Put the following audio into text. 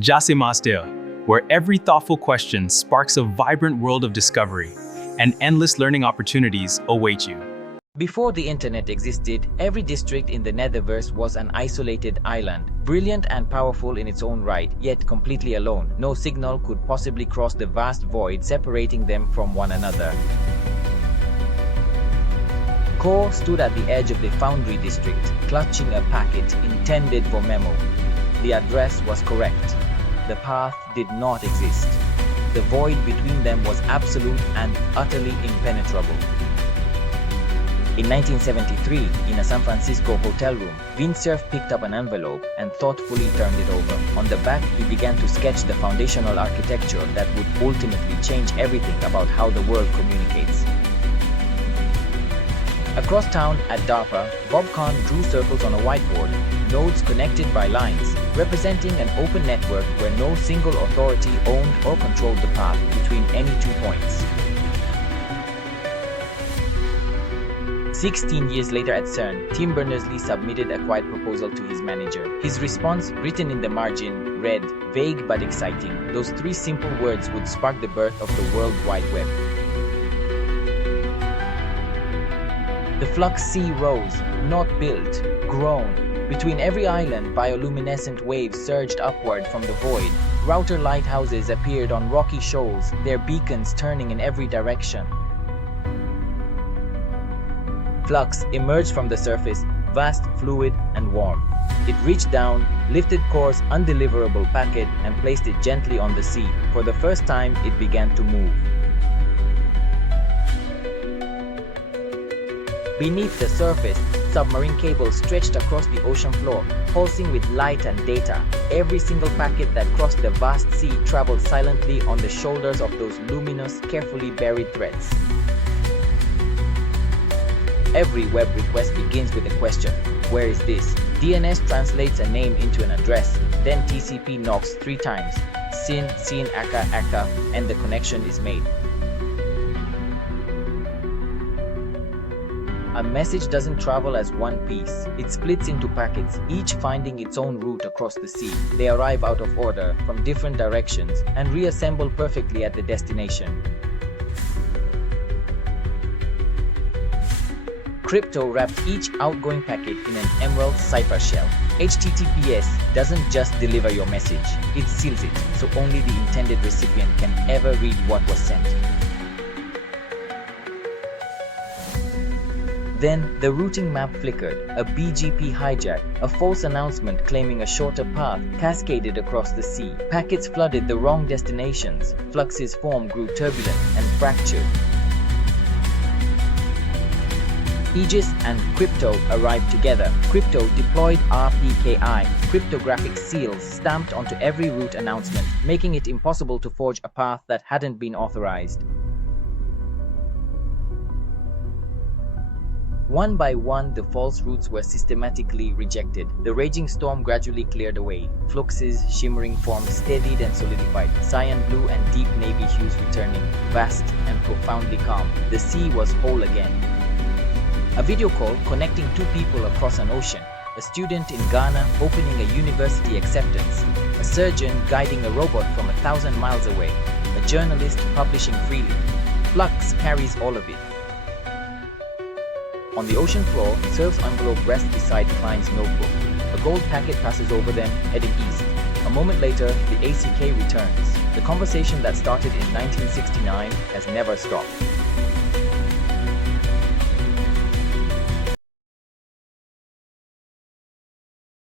Jasimaster, where every thoughtful question sparks a vibrant world of discovery, and endless learning opportunities await you. Before the internet existed, every district in the Netherverse was an isolated island, brilliant and powerful in its own right, yet completely alone. No signal could possibly cross the vast void separating them from one another. Core stood at the edge of the Foundry district, clutching a packet intended for Memo. The address was correct. The path did not exist. The void between them was absolute and utterly impenetrable. In 1973, in a San Francisco hotel room, Windsurf picked up an envelope and thoughtfully turned it over. On the back, he began to sketch the foundational architecture that would ultimately change everything about how the world communicates. Across town at DARPA, Bob Kahn drew circles on a whiteboard, nodes connected by lines, representing an open network where no single authority owned or controlled the path between any 2 points. 16 years later at CERN, Tim Berners-Lee submitted a quiet proposal to his manager. His response, written in the margin, read, vague but exciting. Those 3 simple words would spark the birth of the World Wide Web. The flux sea rose, not built, grown. Between every island, bioluminescent waves surged upward from the void. Router lighthouses appeared on rocky shoals, their beacons turning in every direction. Flux emerged from the surface, vast, fluid, and warm. It reached down, lifted Core's undeliverable packet, and placed it gently on the sea. For the first time, it began to move. Beneath the surface, submarine cables stretched across the ocean floor, pulsing with light and data. Every single packet that crossed the vast sea traveled silently on the shoulders of those luminous, carefully buried threads. Every web request begins with a question. Where is this? DNS translates a name into an address, then TCP knocks 3 times. Sin, aka, aka, and the connection is made. A message doesn't travel as one piece. It splits into packets, each finding its own route across the sea. They arrive out of order, from different directions, and reassemble perfectly at the destination. Crypto wrapped each outgoing packet in an emerald cipher shell. HTTPS doesn't just deliver your message, it seals it, so only the intended recipient can ever read what was sent. Then, the routing map flickered, a BGP hijack, a false announcement claiming a shorter path, cascaded across the sea. Packets flooded the wrong destinations. Flux's form grew turbulent and fractured. Aegis and Crypto arrived together. Crypto deployed RPKI, cryptographic seals stamped onto every route announcement, making it impossible to forge a path that hadn't been authorized. One by one, the false routes were systematically rejected. The raging storm gradually cleared away. Flux's shimmering form steadied and solidified, cyan blue and deep navy hues returning, vast and profoundly calm. The sea was whole again. A video call connecting 2 people across an ocean. A student in Ghana opening a university acceptance. A surgeon guiding a robot from 1,000 miles away. A journalist publishing freely. Flux carries all of it. On the ocean floor, Surf's envelope rests beside Klein's notebook. A gold packet passes over them, heading east. A moment later, the ACK returns. The conversation that started in 1969 has never stopped.